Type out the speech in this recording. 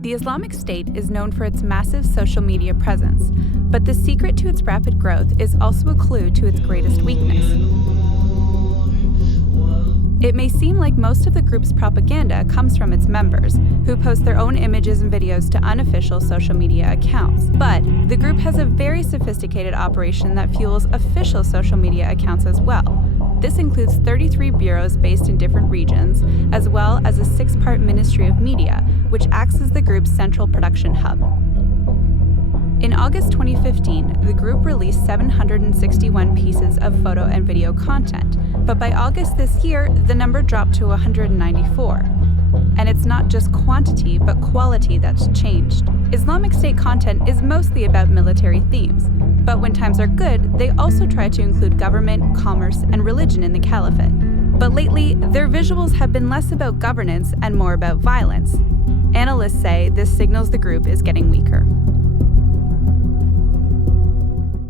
The Islamic State is known for its massive social media presence, but the secret to its rapid growth is also a clue to its greatest weakness. It may seem like most of the group's propaganda comes from its members, who post their own images and videos to unofficial social media accounts. But the group has a very sophisticated operation that fuels official social media accounts as well. This includes 33 bureaus based in different regions, as well as a 6-part Ministry of Media, which acts as the group's central production hub. In August 2015, the group released 761 pieces of photo and video content, but by August this year, the number dropped to 194. And it's not just quantity, but quality that's changed. Islamic State content is mostly about military themes, but when times are good, they also try to include government, commerce, and religion in the caliphate. But lately, their visuals have been less about governance and more about violence. Analysts say this signals the group is getting weaker.